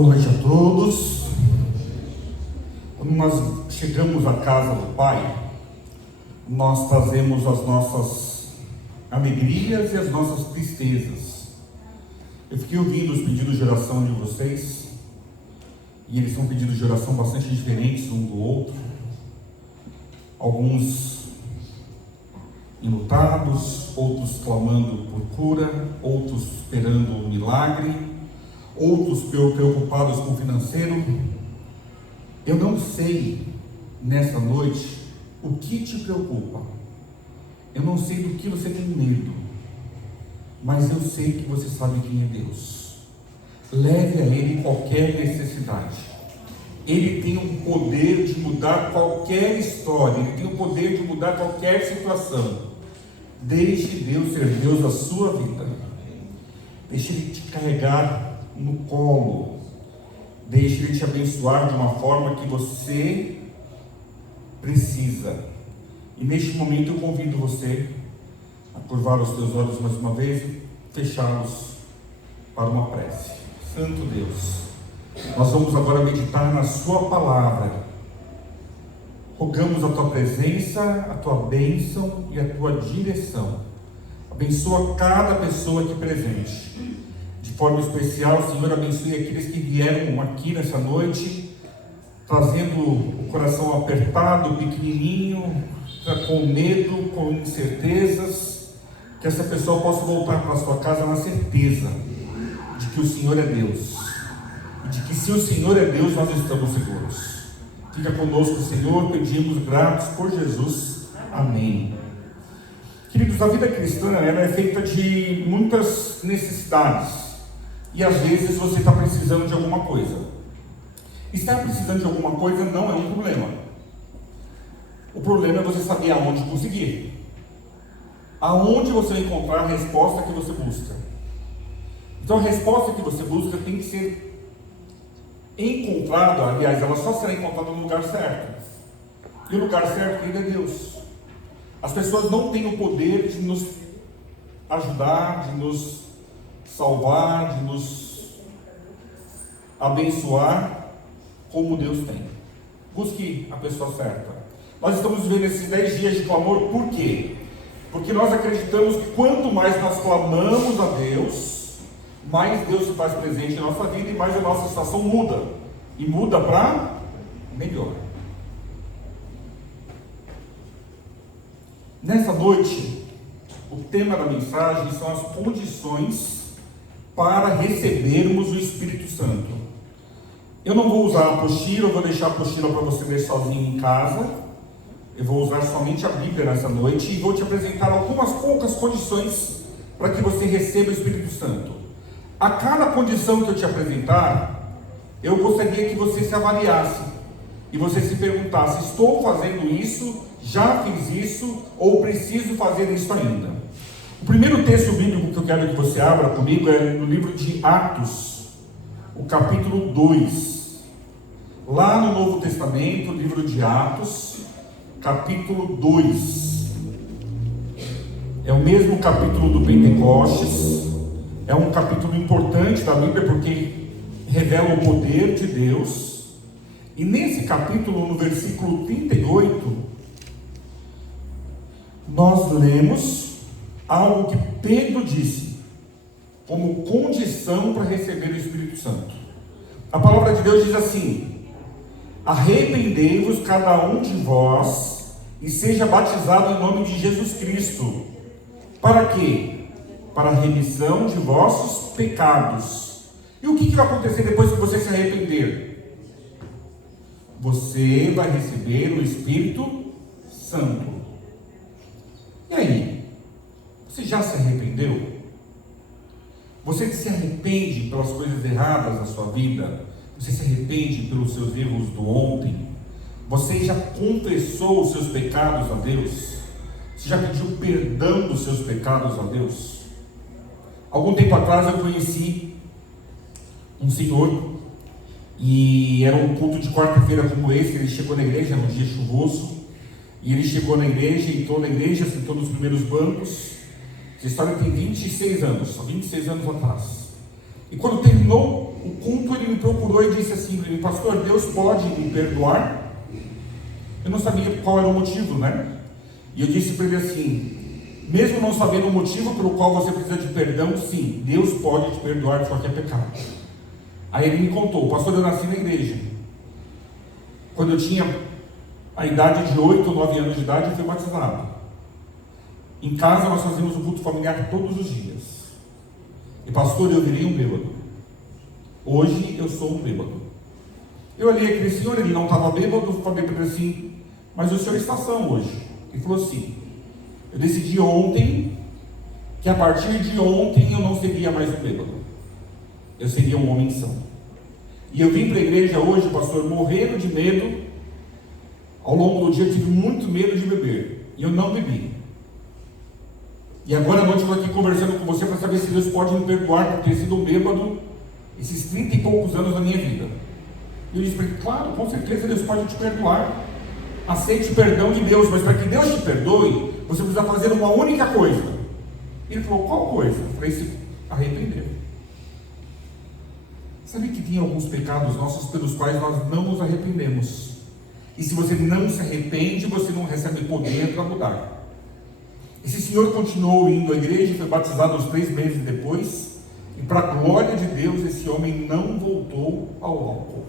Boa noite a todos. Quando nós chegamos à casa do Pai, nós trazemos as nossas alegrias e as nossas tristezas. Eu fiquei ouvindo os pedidos de oração de vocês, e eles são pedidos de oração bastante diferentes um do outro. Alguns enlutados, outros clamando por cura, outros esperando um milagre, outros preocupados com o financeiro. Eu não sei nessa noite o que te preocupa, eu não sei do que você tem medo, mas eu sei que você sabe quem é Deus. Leve a Ele qualquer necessidade. Ele tem o poder de mudar qualquer história, Ele tem o poder de mudar qualquer situação. Deixe Deus ser Deus da sua vida. Deixe Ele te carregar no colo. Deixe Ele te abençoar de uma forma que você precisa. E neste momento eu convido você a curvar os teus olhos mais uma vez e fechá-los para uma prece. Santo Deus, nós vamos agora meditar na sua palavra. Rogamos a tua presença, a tua bênção e a tua direção. Abençoa cada pessoa aqui presente. De forma especial, Senhor, abençoe aqueles que vieram aqui nessa noite, trazendo o coração apertado, pequenininho, com medo, com incertezas. Que essa pessoa possa voltar para a sua casa na certeza de que o Senhor é Deus. E de que se o Senhor é Deus, nós estamos seguros. Fica conosco, Senhor, pedimos gratos por Jesus. Amém. Queridos, a vida cristã ela é feita de muitas necessidades. E às vezes você está precisando de alguma coisa. Estar precisando de alguma coisa não é um problema. O problema é você saber aonde conseguir. Aonde você vai encontrar a resposta que você busca. Então a resposta que você busca tem que ser encontrada, aliás, ela só será encontrada no lugar certo. E o lugar certo ainda é Deus. As pessoas não têm o poder de nos ajudar, de nos salvar, de nos abençoar como Deus tem. Busque a pessoa certa. Nós estamos vivendo esses 10 dias de clamor, por quê? Porque nós acreditamos que quanto mais nós clamamos a Deus, mais Deus se faz presente em nossa vida e mais a nossa situação muda. E muda para melhor. Nessa noite, o tema da mensagem são as condições para recebermos o Espírito Santo. Eu não vou usar a apostila, eu vou deixar a apostila para você ler sozinho em casa. Eu vou usar somente a Bíblia nessa noite e vou te apresentar algumas poucas condições para que você receba o Espírito Santo. A cada condição que eu te apresentar, eu gostaria que você se avaliasse e você se perguntasse: estou fazendo isso, já fiz isso ou preciso fazer isso ainda? O primeiro texto bíblico que eu quero que você abra comigo é no livro de Atos, o capítulo 2. Lá no Novo Testamento, livro de Atos, capítulo 2. É o mesmo capítulo do Pentecostes. É um capítulo importante da Bíblia porque revela o poder de Deus. E nesse capítulo, no versículo 38, nós lemos algo que Pedro disse como condição para receber o Espírito Santo. A palavra de Deus diz assim: arrependei-vos cada um de vós e seja batizado em nome de Jesus Cristo. Para quê? Para a remissão de vossos pecados. E o que vai acontecer depois que você se arrepender? Você vai receber o Espírito Santo. E aí? Você já se arrependeu? Você se arrepende pelas coisas erradas da sua vida? Você se arrepende pelos seus erros do ontem? Você já confessou os seus pecados a Deus? Você já pediu perdão dos seus pecados a Deus? Algum tempo atrás eu conheci um senhor, e era um culto de quarta-feira como esse. Ele chegou na igreja, era um dia chuvoso, e ele chegou na igreja, entrou na igreja, sentou nos primeiros bancos. Essa história tem 26 anos, só 26 anos atrás. E quando terminou o culto, ele me procurou e disse assim: pastor, Deus pode me perdoar? Eu não sabia qual era o motivo, né? E eu disse para ele assim: mesmo não sabendo o motivo pelo qual você precisa de perdão, sim, Deus pode te perdoar, só que é pecado. Aí ele me contou: pastor, eu nasci na igreja. Quando eu tinha a idade de 8 ou 9 anos de idade, eu fui batizado. Em casa nós fazíamos o culto familiar todos os dias. E pastor, eu virei um bêbado. Hoje eu sou um bêbado. Eu olhei aquele senhor, ele não estava bêbado, falei para ele assim: mas o senhor está são hoje? Ele falou assim: eu decidi ontem que a partir de ontem eu não seria mais um bêbado, eu seria um homem são. E eu vim para a igreja hoje, pastor, morrendo de medo. Ao longo do dia eu tive muito medo de beber, e eu não bebi. E agora à noite eu estou aqui conversando com você para saber se Deus pode me perdoar por ter sido um bêbado esses 30 e poucos anos da minha vida. E eu disse para ele: claro, com certeza Deus pode te perdoar. Aceite o perdão de Deus, mas para que Deus te perdoe, você precisa fazer uma única coisa. Ele falou: qual coisa? Eu falei: se arrepender. Sabe que tem alguns pecados nossos pelos quais nós não nos arrependemos. E se você não se arrepende, você não recebe poder para mudar. Esse senhor continuou indo à igreja, foi batizado uns 3 meses depois, e para a glória de Deus, esse homem não voltou ao álcool.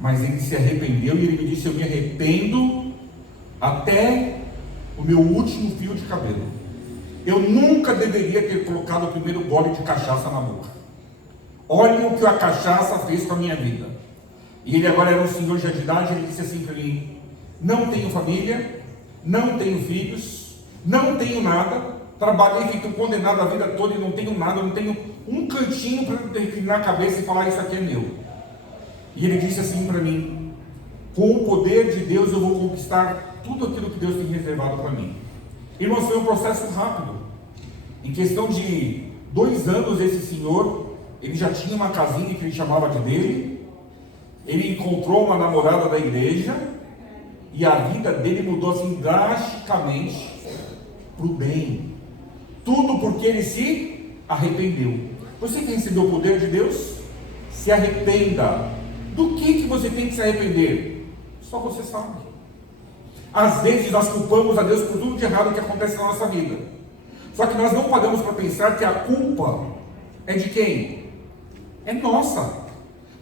Mas ele se arrependeu e ele me disse: eu me arrependo até o meu último fio de cabelo. Eu nunca deveria ter colocado o primeiro gole de cachaça na boca. Olha o que a cachaça fez com a minha vida. E ele agora era um senhor já de idade. Ele disse assim para mim: não tenho família, não tenho filhos, não tenho nada, trabalhei feito condenado a vida toda e não tenho nada, não tenho um cantinho para reclinar a cabeça e falar: isso aqui é meu. E ele disse assim para mim: com o poder de Deus eu vou conquistar tudo aquilo que Deus tem reservado para mim. Irmãos, foi um processo rápido. Em questão de 2 anos, esse senhor, ele já tinha uma casinha que ele chamava de dele. Ele encontrou uma namorada da igreja e a vida dele mudou assim drasticamente para o bem. Tudo porque ele se arrependeu. Você que recebeu o poder de Deus, se arrependa. Do que você tem que se arrepender? Só você sabe. Às vezes nós culpamos a Deus por tudo de errado que acontece na nossa vida. Só que nós não paramos para pensar que a culpa é de quem? É nossa.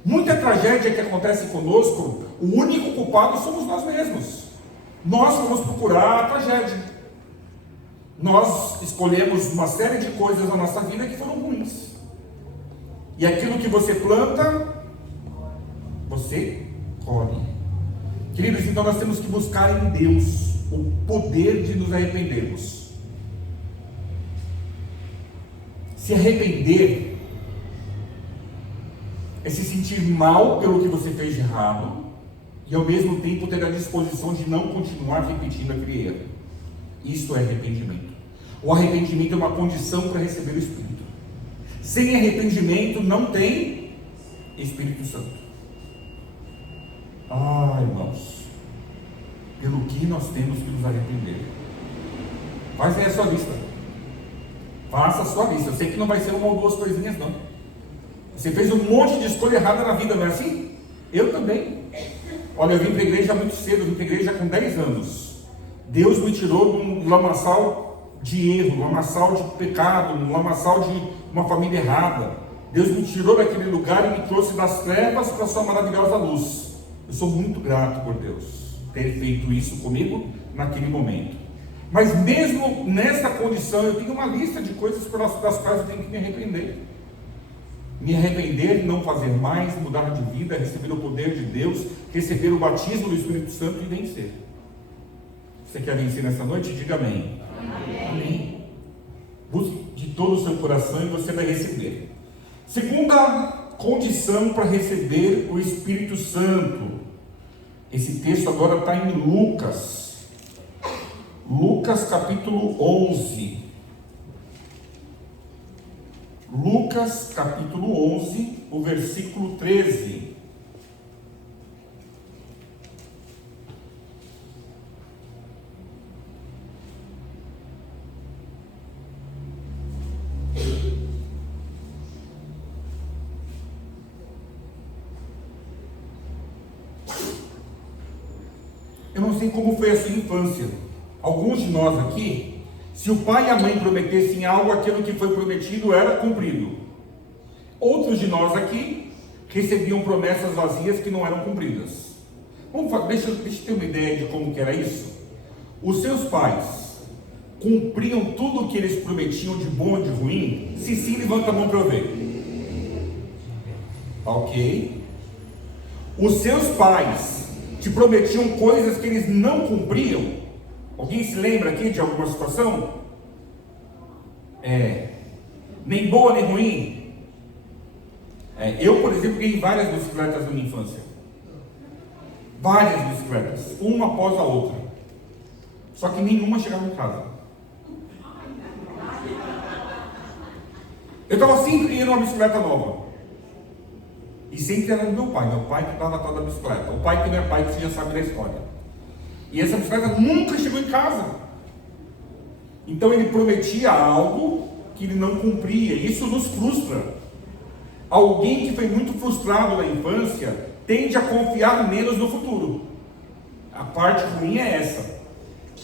Muita tragédia que acontece conosco, o único culpado somos nós mesmos. Nós vamos procurar a tragédia. Nós escolhemos uma série de coisas na nossa vida que foram ruins. E aquilo que você planta, você colhe. Queridos, então nós temos que buscar em Deus o poder de nos arrependermos. Se arrepender é se sentir mal pelo que você fez de errado e ao mesmo tempo ter a disposição de não continuar repetindo aquele erro. Isso é arrependimento. O arrependimento é uma condição para receber o Espírito. Sem arrependimento não tem Espírito Santo. Irmãos, pelo que nós temos que nos arrepender? Faz aí a sua lista. Faça a sua lista. Eu sei que não vai ser uma ou 2 coisinhas, não. Você fez um monte de escolha errada na vida, não é assim? Eu também. Olha, eu vim para a igreja muito cedo, eu vim para a igreja com 10 anos. Deus me tirou de um lamaçal de erro, um lamaçal de pecado, um lamaçal de uma família errada. Deus me tirou daquele lugar e me trouxe das trevas para a sua maravilhosa luz. Eu sou muito grato por Deus ter feito isso comigo naquele momento. Mas mesmo nessa condição, eu tenho uma lista de coisas das quais eu tenho que me arrepender. Me arrepender, não fazer mais, mudar de vida, receber o poder de Deus, receber o batismo do Espírito Santo e vencer. Você quer vencer nessa noite? Diga amém. Amém. Busque de todo o seu coração e você vai receber. Segunda condição para receber o Espírito Santo. Esse texto agora está em Lucas. Lucas capítulo 11. Lucas capítulo 11, o versículo 13. sei como foi a sua infância. Alguns de nós aqui, se o pai e a mãe prometessem algo, aquilo que foi prometido era cumprido. Outros de nós aqui recebiam promessas vazias que não eram cumpridas. Deixa eu ter uma ideia de como que era isso. Os seus pais cumpriam tudo o que eles prometiam de bom e de ruim? Se sim, levanta a mão para eu ver. Ok. Os seus pais te prometiam coisas que eles não cumpriam? Alguém se lembra aqui de alguma situação? Nem boa nem ruim? Eu, por exemplo, ganhei várias bicicletas na minha infância. Várias bicicletas, uma após a outra. Só que nenhuma chegava em casa. Eu estava sempre indo uma bicicleta nova. E sempre era do meu pai que dava toda a bicicleta. O pai que não é pai, que você já sabe da história. E essa bicicleta nunca chegou em casa. Então ele prometia algo que ele não cumpria. E isso nos frustra. Alguém que foi muito frustrado na infância tende a confiar menos no futuro. A parte ruim é essa.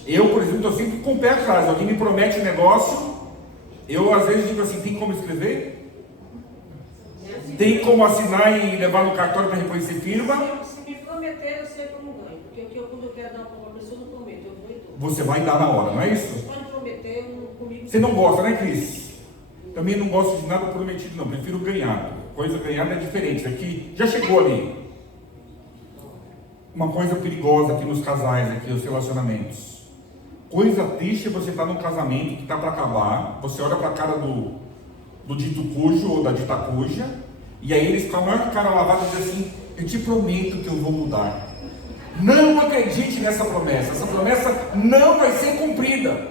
Eu, por exemplo, estou sempre com o pé atrás. Alguém me promete um negócio, eu às vezes digo assim: tem como escrever? Tem como assinar e levar no cartório para reconhecer firma? Se me prometer, eu sei que eu não ganho. Porque quando eu quero dar para uma pessoa, eu não prometo, eu vou e dou. Você vai dar na hora, não é isso? Pode prometer, comigo. Você não gosta, né, Cris? Também não gosto de nada prometido, não. Prefiro ganhar. Coisa ganhada é diferente. Aqui já chegou ali. Uma coisa perigosa aqui nos casais, aqui, os relacionamentos. Coisa triste é você estar num casamento que está para acabar. Você olha para a cara do dito cujo ou da dita cuja, e aí eles com a maior cara lavada dizem assim: eu te prometo que eu vou mudar. Não acredite nessa promessa. Essa promessa não vai ser cumprida.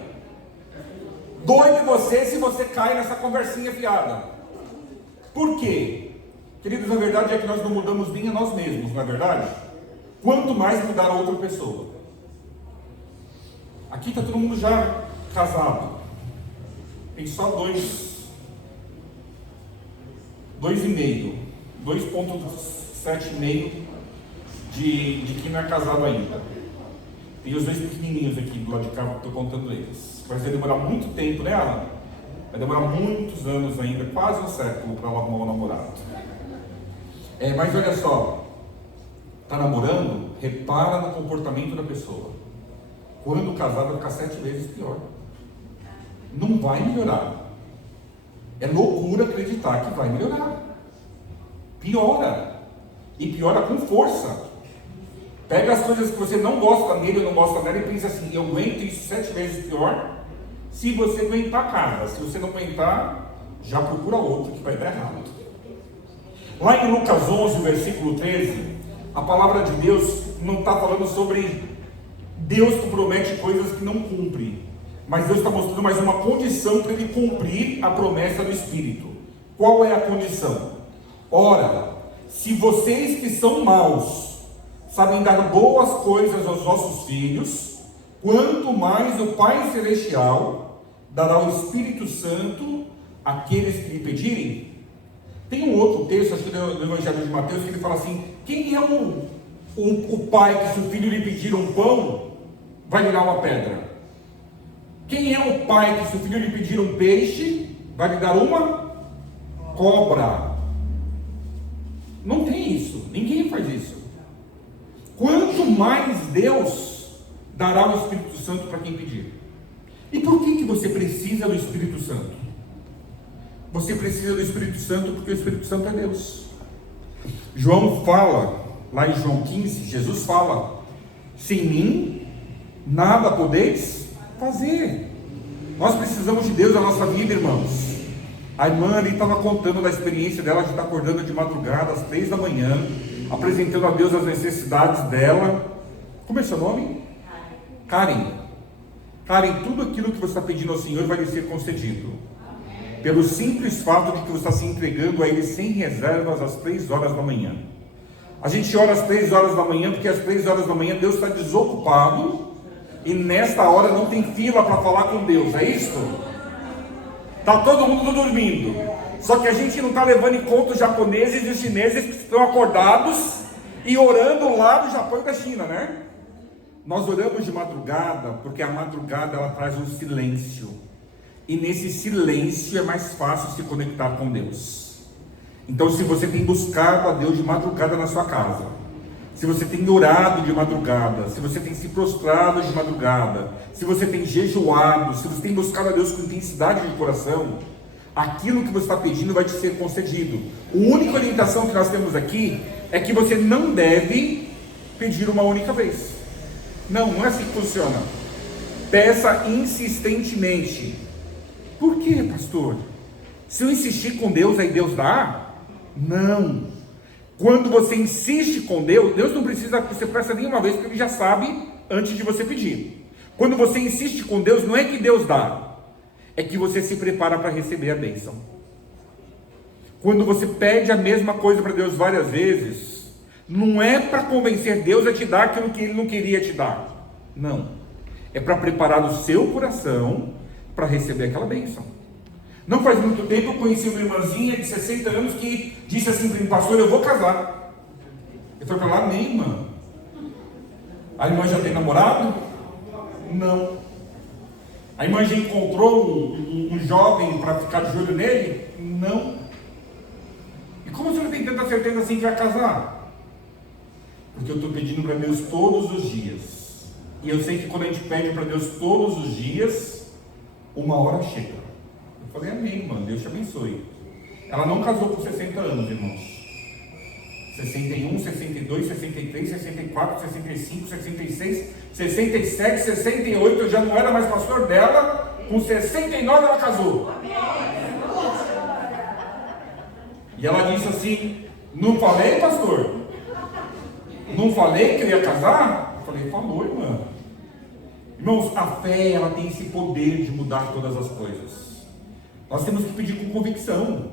Doido você se você cai nessa conversinha fiada. Por quê? Queridos, a verdade é que nós não mudamos nem a nós mesmos, não é verdade? Quanto mais mudar a outra pessoa. Aqui está todo mundo já casado. Tem só 2,5, 2,7,5 de quem não é casado ainda. Tem os dois pequenininhos aqui do lado de cá, estou contando eles. Vai demorar muito tempo, né, Alan? Vai demorar muitos anos ainda, quase um século, para ela arrumar um namorado. Mas olha só, está namorando, repara no comportamento da pessoa. Quando casado vai ficar 7 vezes pior. Não vai melhorar. É loucura acreditar que vai melhorar. Piora. E piora com força. Pega as coisas que você não gosta nele ou não gosta dela e pensa assim: eu aguento isso 7 vezes pior. Se você aguentar, casa. Se você não aguentar, já procura outro que vai dar errado. Lá em Lucas 11, versículo 13, a palavra de Deus não está falando sobre Deus que promete coisas que não cumpre, mas Deus está mostrando mais uma condição para ele cumprir a promessa do Espírito. Qual é a condição? Ora, se vocês que são maus sabem dar boas coisas aos vossos filhos, quanto mais o Pai Celestial dará o Espírito Santo àqueles que lhe pedirem. Tem um outro texto, acho que do Evangelho de Mateus, que ele fala assim: quem é o pai que, se o filho lhe pedir um pão, vai virar uma pedra? Quem é o pai que, se o filho lhe pedir um peixe, vai lhe dar uma cobra? Não tem isso, ninguém faz isso. Quanto mais Deus dará o Espírito Santo para quem pedir. E por que você precisa do Espírito Santo? Você precisa do Espírito Santo porque o Espírito Santo é Deus. João fala, lá em João 15, Jesus fala: sem mim nada podeis fazer. Nós precisamos de Deus na nossa vida, irmãos. A irmã ali estava contando da experiência dela de estar acordando de madrugada às 3 da manhã, apresentando a Deus as necessidades dela. Como é seu nome? Karen. Karen, tudo aquilo que você está pedindo ao Senhor vai lhe ser concedido. Pelo simples fato de que você está se entregando a Ele sem reservas às 3 horas da manhã. A gente ora às 3 horas da manhã porque às 3 horas da manhã Deus está desocupado e nesta hora não tem fila para falar com Deus, é isso? Está todo mundo dormindo. Só que a gente não está levando em conta os japoneses e os chineses que estão acordados e orando lá do Japão e da China, né? Nós oramos de madrugada porque a madrugada ela traz um silêncio. E nesse silêncio é mais fácil se conectar com Deus. Então, se você tem buscado a Deus de madrugada na sua casa, se você tem orado de madrugada, se você tem se prostrado de madrugada, se você tem jejuado, se você tem buscado a Deus com intensidade de coração, aquilo que você está pedindo vai te ser concedido. A única orientação que nós temos aqui é que você não deve pedir uma única vez. Não é assim que funciona. Peça insistentemente. Por quê, pastor? Se eu insistir com Deus, aí Deus dá? Não. Quando você insiste com Deus, Deus não precisa que você peça nenhuma vez, porque Ele já sabe antes de você pedir. Quando você insiste com Deus, não é que Deus dá, é que você se prepara para receber a bênção. Quando você pede a mesma coisa para Deus várias vezes, não é para convencer Deus a te dar aquilo que Ele não queria te dar. Não. É para preparar o seu coração para receber aquela bênção. Não faz muito tempo eu conheci uma irmãzinha de 60 anos que disse assim para mim: pastor, eu vou casar. Eu falei para ela: amém, irmã. A irmã já tem namorado? Não. A irmã já encontrou um jovem para ficar de olho nele? Não. E como a senhora tem tanta certeza assim que vai casar? Porque eu estou pedindo para Deus todos os dias. E eu sei que quando a gente pede para Deus todos os dias, uma hora chega. Eu falei: amém, irmã, Deus te abençoe. Ela não casou com 60 anos, irmãos. 61, 62, 63, 64, 65, 66, 67, 68, eu já não era mais pastor dela. Com 69 ela casou. E ela disse assim: não falei, pastor? Não falei que eu ia casar? Eu falei: falou, irmã. Irmãos, a fé, ela tem esse poder de mudar todas as coisas. Nós temos que pedir com convicção.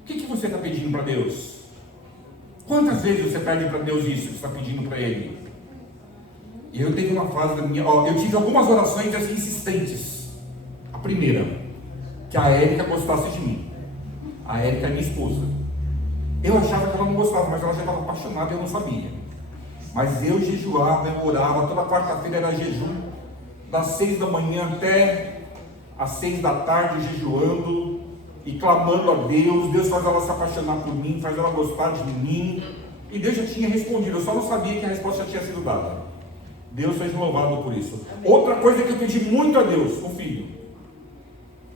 O que você está pedindo para Deus? Quantas vezes você pede para Deus isso que você está pedindo para Ele? E eu tive uma fase da minha... eu tive algumas orações assim insistentes. A primeira, que a Érica gostasse de mim. A Érica é minha esposa. Eu achava que ela não gostava, mas ela já estava apaixonada e eu não sabia. Mas eu jejuava, eu orava, toda quarta-feira era jejum, das 6 da manhã até às 6 da tarde, jejuando e clamando a Deus. Deus faz ela se apaixonar por mim, faz ela gostar de mim. E Deus já tinha respondido, eu só não sabia que a resposta já tinha sido dada. Deus seja louvado por isso. Outra coisa que eu pedi muito a Deus: o filho.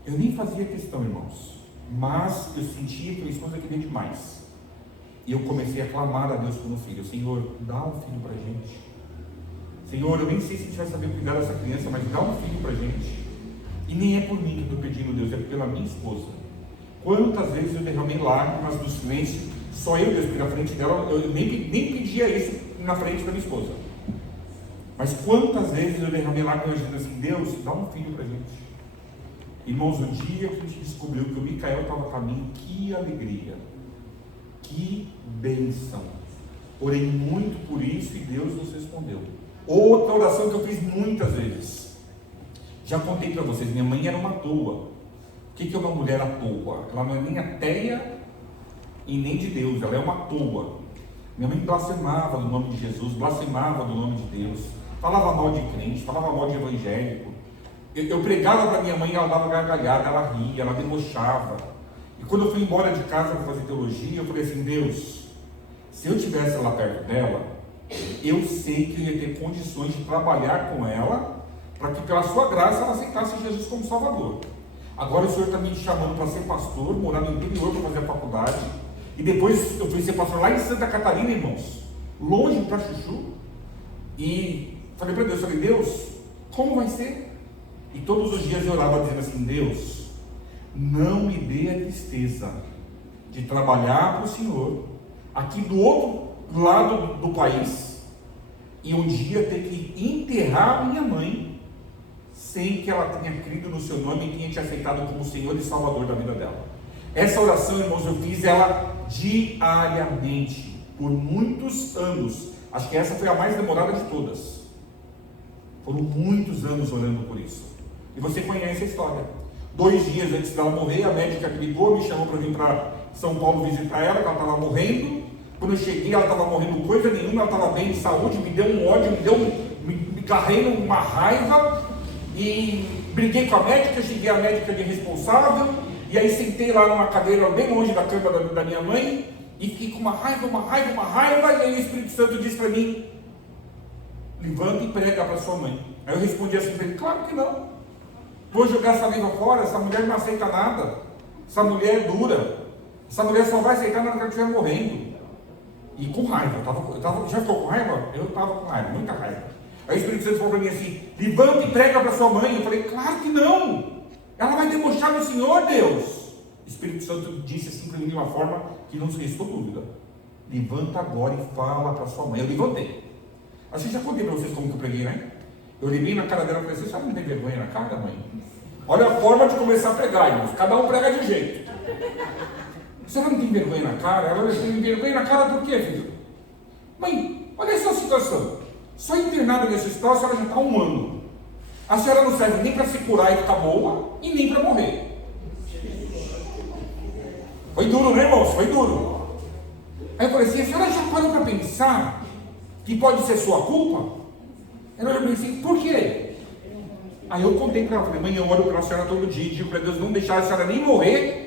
Eu nem fazia questão, irmãos, mas eu sentia que minha esposa queria demais. E eu comecei a clamar a Deus por um filho. Senhor, dá um filho para a gente. Senhor, eu nem sei se a gente vai saber cuidar dessa criança, mas dá um filho para a gente. E nem é por mim que eu estou pedindo, Deus, é pela minha esposa. Quantas vezes eu derramei lágrimas no silêncio, só eu, Deus, porque na frente dela, eu nem pedia isso na frente da minha esposa. Mas quantas vezes eu derramei lágrimas dizendo assim: Deus, dá um filho para a gente. Irmãos, o dia que a gente descobriu que o Micael estava a caminho, que alegria, que bênção. Orei muito por isso e Deus nos respondeu. Outra oração que eu fiz muitas vezes. Já contei para vocês, minha mãe era uma toa. O que é uma mulher à toa? Ela não é nem ateia e nem de Deus, ela é uma toa. Minha mãe blasfemava do nome de Jesus, blasfemava do nome de Deus, falava mal de crente, falava mal de evangélico. Eu pregava para minha mãe, ela dava gargalhada, ela ria, ela debochava. E quando eu fui embora de casa para fazer teologia, eu falei assim: Deus, se eu estivesse lá perto dela, eu sei que eu ia ter condições de trabalhar com ela, para que pela sua graça ela aceitasse Jesus como Salvador. Agora o Senhor está me chamando para ser pastor, morar no interior para fazer a faculdade, e depois eu fui ser pastor lá em Santa Catarina, irmãos, longe para Chuchu. E falei para Deus, Deus, como vai ser? E todos os dias eu orava dizendo assim: Deus, não me dê a tristeza de trabalhar para o Senhor aqui do outro lado do país e um dia ter que enterrar minha mãe sem que ela tenha crido no seu nome e tenha te aceitado como Senhor e Salvador da vida dela. Essa oração, irmãos, eu fiz ela diariamente por muitos anos. Acho que essa foi a mais demorada de todas. Foram muitos anos orando por isso. E você conhece a história. 2 dias antes dela morrer, a médica que ligou, me chamou para vir para São Paulo visitar ela, que ela estava morrendo. Quando eu cheguei, ela estava morrendo coisa nenhuma, ela estava bem de saúde, me deu um ódio, garrei numa raiva e briguei com a médica, cheguei à médica de responsável, e aí sentei lá numa cadeira bem longe da cama da minha mãe, e fiquei com uma raiva, e aí o Espírito Santo disse para mim: levanta e prega para sua mãe. Aí eu respondi assim para ele: claro que não, vou jogar essa língua fora, essa mulher não aceita nada, essa mulher é dura, essa mulher só vai aceitar na hora que ela estiver morrendo. E com raiva, já ficou com raiva? Eu estava com raiva, muita raiva. Aí o Espírito Santo falou para mim assim: levanta e prega para sua mãe. Eu falei: claro que não, ela vai debochar do Senhor, Deus. O Espírito Santo disse assim para mim de uma forma que não se restou dúvida: levanta agora e fala para sua mãe. Eu levantei. Acho que já contei para vocês como que eu preguei, né? Eu olhei na cara dela e falei: você sabe, não tem vergonha na cara, mãe? Olha a forma de começar a pregar, irmãos. Cada um prega de um jeito. Você não tem vergonha na cara? Ela tem vergonha na cara por quê, filho? Mãe, olha essa situação. Só internada nesse hospital, a senhora já está há 1 ano. A senhora não serve nem para se curar e ficar boa, e nem para morrer. Foi duro, né, irmãos? Foi duro. Aí eu falei assim: a senhora já parou para pensar que pode ser sua culpa? Ela olhou assim: por quê? Aí eu contei para ela, falei: mãe, eu oro pela senhora todo dia, digo para Deus não deixar a senhora nem morrer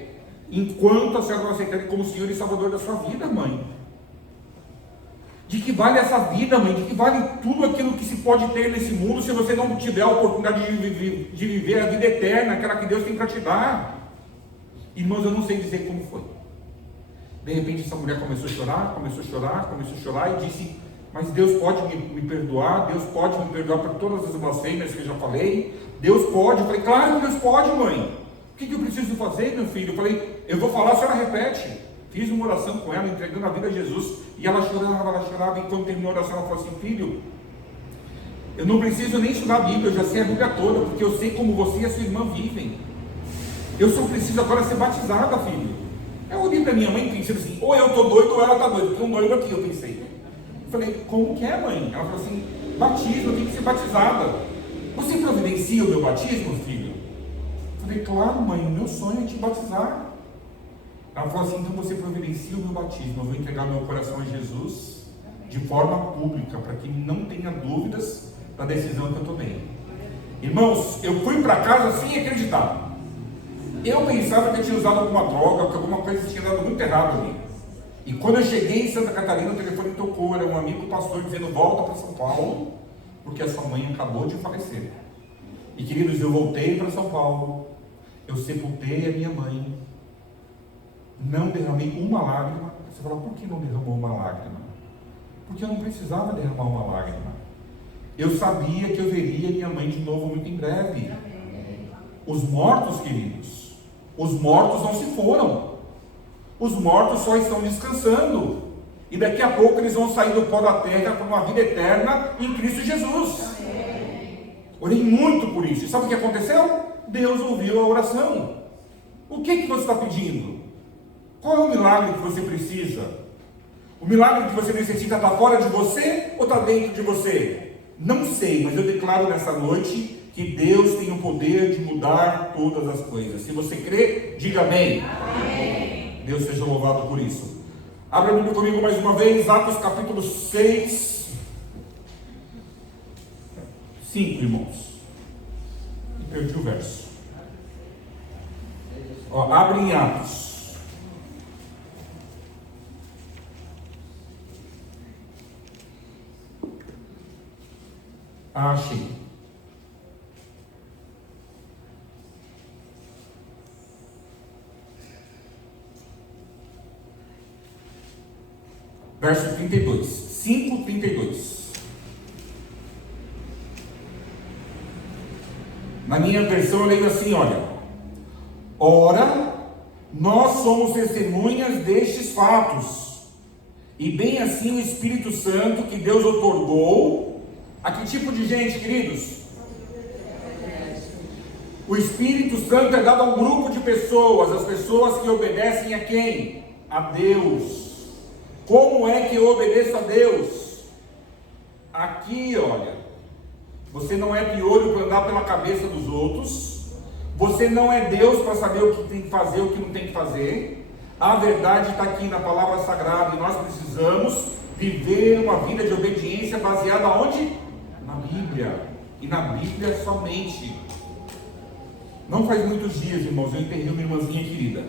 enquanto a senhora não aceitar Ele como Senhor e Salvador da sua vida, mãe. De que vale essa vida, mãe? De que vale tudo aquilo que se pode ter nesse mundo se você não tiver a oportunidade de viver a vida eterna, aquela que Deus tem para te dar? Irmãos, eu não sei dizer como foi. De repente essa mulher começou a chorar e disse: mas Deus pode me perdoar, Deus pode me perdoar por todas as blasfêmias que eu já falei, Deus pode. Eu falei: claro que Deus pode, mãe. O que eu preciso fazer, meu filho? Eu falei: eu vou falar, a senhora repete. Fiz uma oração com ela, entregando a vida a Jesus, e ela chorava, e quando terminou a oração, ela falou assim: filho, eu não preciso nem estudar a Bíblia, eu já sei a Bíblia toda, porque eu sei como você e a sua irmã vivem. Eu só preciso agora ser batizada, filho. Eu olhei para minha mãe e pensei assim: ou eu estou doido ou ela está doida, porque um noivo aqui, eu pensei. Eu falei: como que é, mãe? Ela falou assim: batismo, eu tenho que ser batizada. Você providencia o meu batismo, filho? Eu falei: claro, mãe, o meu sonho é te batizar. Ela falou assim: então você providencia o meu batismo, eu vou entregar meu coração a Jesus de forma pública, para que não tenha dúvidas da decisão que eu tomei. Irmãos, eu fui para casa sem acreditar. Eu pensava que eu tinha usado alguma droga, que alguma coisa tinha dado muito errado ali. E quando eu cheguei em Santa Catarina, o telefone tocou, era um amigo pastor dizendo: volta para São Paulo, porque a sua mãe acabou de falecer. E queridos, eu voltei para São Paulo, eu sepultei a minha mãe, não derramei uma lágrima. Você fala: por que não derramou uma lágrima? Porque eu não precisava derramar uma lágrima. Eu sabia que eu veria minha mãe de novo muito em breve. Os mortos, queridos, os mortos não se foram. Os mortos só estão descansando. E daqui a pouco eles vão sair do pó da terra para uma vida eterna em Cristo Jesus. Orei muito por isso. E sabe o que aconteceu? Deus ouviu a oração. O que você está pedindo? Qual é o milagre que você precisa? O milagre que você necessita está fora de você ou está dentro de você? Não sei, mas eu declaro nessa noite que Deus tem o poder de mudar todas as coisas. Se você crê, diga amém. Amém. Deus seja louvado por isso. Abra a Bíblia comigo mais uma vez, Atos capítulo 6. 5, irmãos. Perdi o verso. Abre em Atos. Achei. Verso 32. 5:32. Na minha versão eu leio assim, olha: ora, nós somos testemunhas destes fatos, e bem assim o Espírito Santo que Deus outorgou. A que tipo de gente, queridos? O Espírito Santo é dado a um grupo de pessoas, as pessoas que obedecem a quem? A Deus. Como é que eu obedeço a Deus? Aqui, olha, você não é piolho para andar pela cabeça dos outros, você não é Deus para saber o que tem que fazer, o que não tem que fazer. A verdade está aqui na palavra sagrada, e nós precisamos viver uma vida de obediência baseada onde? Na a Bíblia, e na Bíblia somente. Não faz muitos dias, irmãos, eu enterrei uma irmãzinha querida,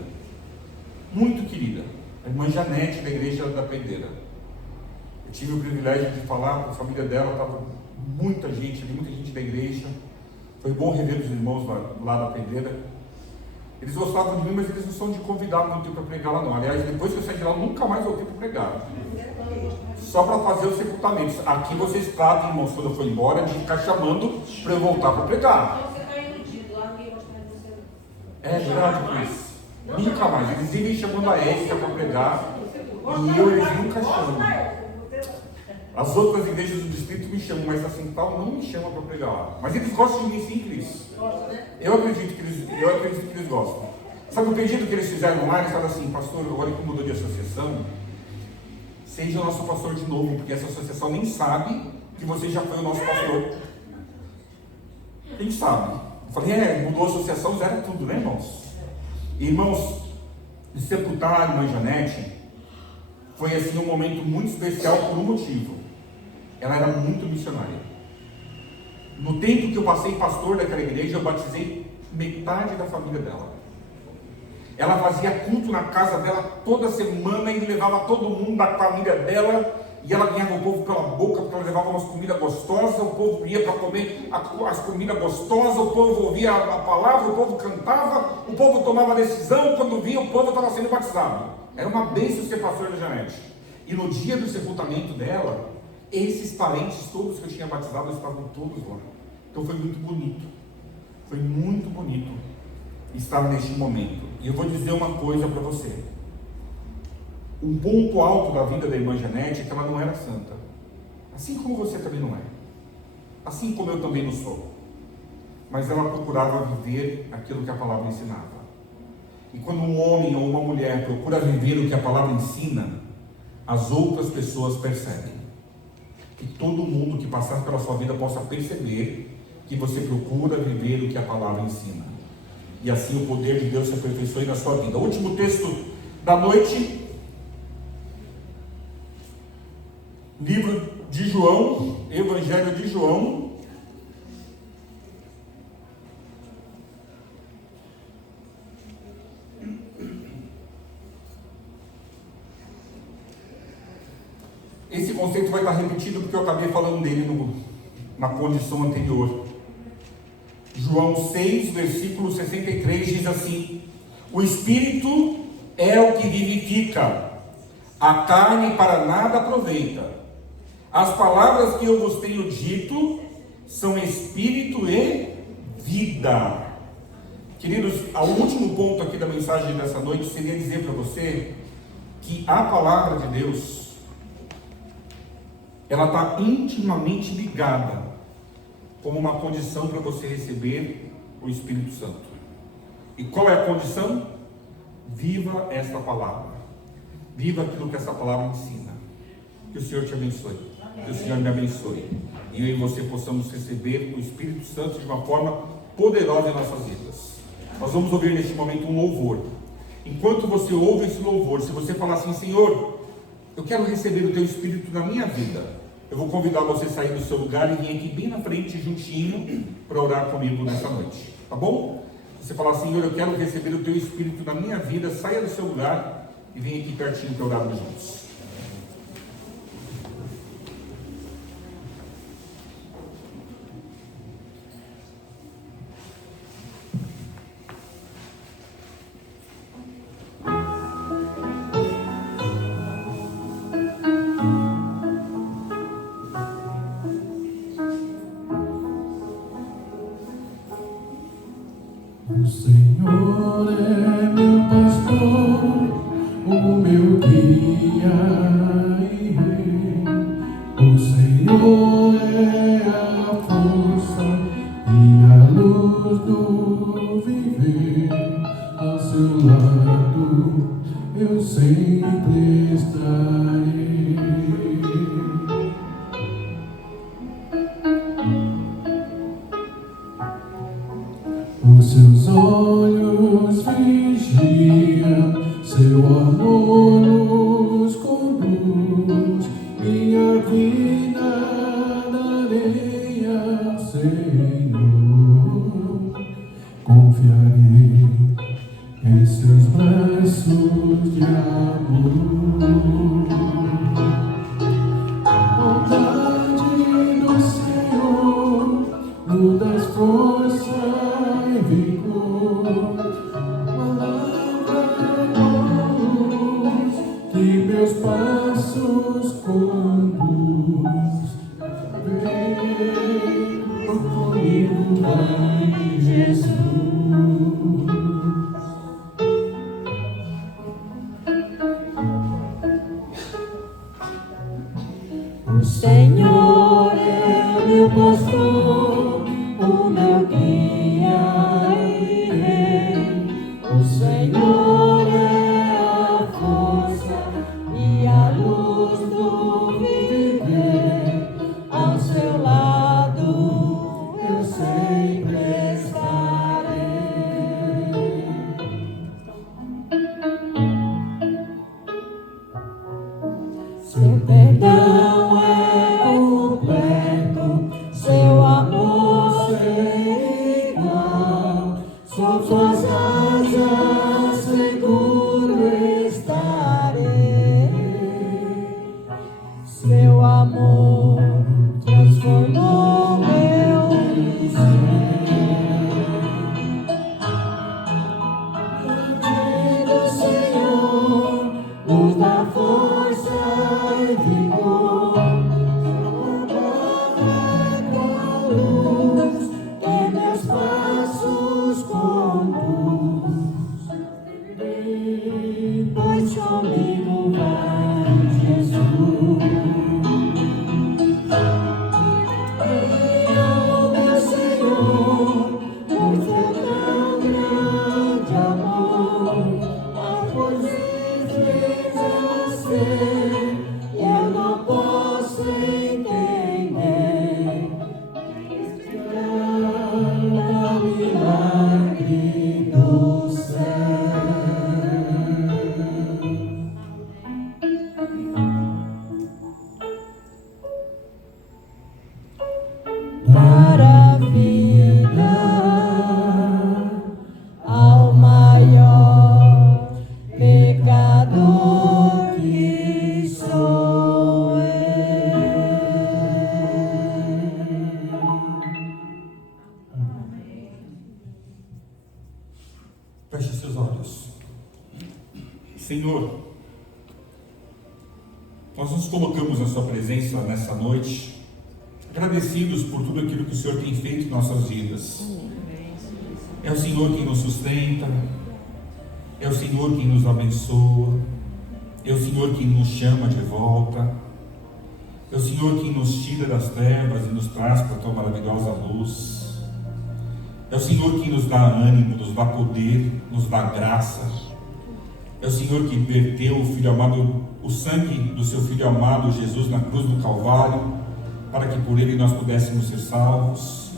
muito querida, a irmã Janete, da igreja da Pedreira. Eu tive o privilégio de falar com a família dela, estava muita gente ali, muita gente da igreja. Foi bom rever os irmãos lá da Pedreira. Eles gostavam de mim, mas eles não são de convidar muito para pregar lá não. Aliás, depois que eu saí de lá, eu nunca mais voltei para pregar. Só para fazer os sepultamentos. Aqui vocês tratam, irmãos, quando eu for embora, de ficar chamando para eu voltar para pregar. Então você está iludido, lá ninguém gosta de você. É verdade, Cris. Nunca mais. Eles vivem chamando a Érica para pregar. E eles nunca chamam. As outras igrejas do distrito me chamam, mas assim tal não me chamam para pregar lá. Mas eles gostam de mim sim, Cris. Eu acredito que eles gostam. Sabe o pedido que eles fizeram lá? Eles falaram assim: pastor, agora que mudou de associação, seja o nosso pastor de novo, porque essa associação nem sabe que você já foi o nosso pastor. Quem sabe? Eu falei, mudou a associação, zera tudo, né, irmãos? Irmãos, de sepultar a irmã Janete foi assim um momento muito especial por um motivo. Ela era muito missionária. No tempo que eu passei pastor daquela igreja, eu batizei metade da família dela. Ela fazia culto na casa dela toda semana e levava todo mundo da família dela, e ela ganhava o povo pela boca, porque ela levava umas comidas gostosas, o povo ia para comer as comidas gostosas, o povo ouvia a palavra, o povo cantava, o povo tomava decisão, quando via o povo estava sendo batizado. Era uma bênção ser pastor da Janete. E no dia do sepultamento dela, esses parentes todos que eu tinha batizado estavam todos lá. Então foi muito bonito. Foi muito bonito estar neste momento. E eu vou dizer uma coisa para você. Um ponto alto da vida da irmã Janete é que ela não era santa. Assim como você também não é. Assim como eu também não sou. Mas ela procurava viver aquilo que a palavra ensinava. E quando um homem ou uma mulher procura viver o que a palavra ensina, as outras pessoas percebem. Que todo mundo que passar pela sua vida possa perceber que você procura viver o que a palavra ensina. E assim o poder de Deus se aperfeiçoe na sua vida. O último texto da noite, livro de João, Evangelho de João. Esse conceito vai estar repetido porque eu acabei falando dele na condição anterior. João 6, versículo 63 diz assim: o Espírito é o que vivifica, a carne para nada aproveita. As palavras que eu vos tenho dito são Espírito e vida. Queridos, o último ponto aqui da mensagem dessa noite seria dizer para você que a palavra de Deus, ela está intimamente ligada como uma condição para você receber o Espírito Santo. E qual é a condição? Viva esta palavra. Viva aquilo que essa palavra ensina. Que o Senhor te abençoe. Que o Senhor me abençoe. E eu e você possamos receber o Espírito Santo de uma forma poderosa em nossas vidas. Nós vamos ouvir neste momento um louvor. Enquanto você ouve esse louvor, se você falar assim: Senhor, eu quero receber o Teu Espírito na minha vida, eu vou convidar você a sair do seu lugar e vir aqui bem na frente, juntinho, para orar comigo nessa noite. Tá bom? Você falar: Senhor, eu quero receber o Teu Espírito na minha vida, saia do seu lugar e vem aqui pertinho para orarmos juntos. O Senhor é meu pastor, o meu guia e rei. O Senhor é a força e a luz do viver. Ao seu lado eu sempre estarei. Os seus olhos vigiam, seu amor nos conduz. Minha vida na areia confiarei em seus braços de amor. A bondade do Senhor nos dá força e vigor. Palavra da luz que meus passos conduz. Vem comigo, vai, Jesus. O Senhor é meu pastor, o meu guia e rei. O Senhor é a força e a luz do viver. Ao seu lado eu sempre estarei. Seu perdão é completo, seu amor sem igual. Sob suas asas seguro estarei. Seu amor transformou meu ser. Diante do Senhor nos dá força e vigor. A luz que meus passos conduz. Pois comigo vai, Jesus. Oh, meu Senhor, por seu tão grande amor, a você fez assim, e eu não posso entender. Cada milagre do céu. Maravilha ao maior pecador que sou eu. Feche seus olhos. Senhor, nós nos colocamos na sua presença nessa noite, agradecidos por tudo aquilo que o Senhor tem feito em nossas vidas. É o Senhor quem nos sustenta, é o Senhor quem nos abençoa, é o Senhor quem nos chama de volta, é o Senhor quem nos tira das trevas e nos traz para a tua maravilhosa luz. É o Senhor quem nos dá ânimo, nos dá poder, nos dá graça. É o Senhor que verteu o Filho amado, o sangue do seu Filho amado Jesus na cruz do Calvário, para que por ele nós pudéssemos ser salvos.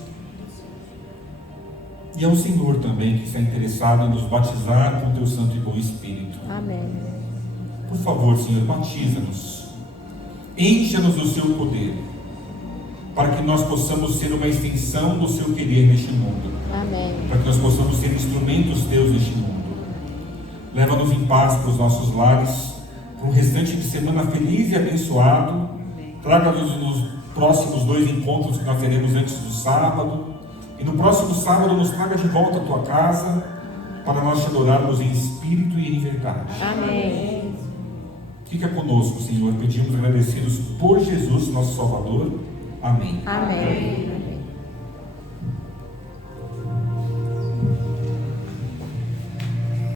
E é o Senhor também que está interessado em nos batizar com o teu Santo e bom Espírito. Amém. Por favor, Senhor, batiza-nos, encha-nos do seu poder, para que nós possamos ser uma extensão do seu querer neste mundo. Amém. Para que nós possamos ser instrumentos teus neste mundo. Leva-nos em paz para os nossos lares, para um restante de semana feliz e abençoado. Traga-nos nos próximos 2 encontros que nós teremos antes do sábado. E no próximo sábado nos traga de volta à tua casa, para nós te adorarmos em espírito e em verdade. Amém. Fica conosco, Senhor. Pedimos agradecidos por Jesus, nosso Salvador. Amém. Amém.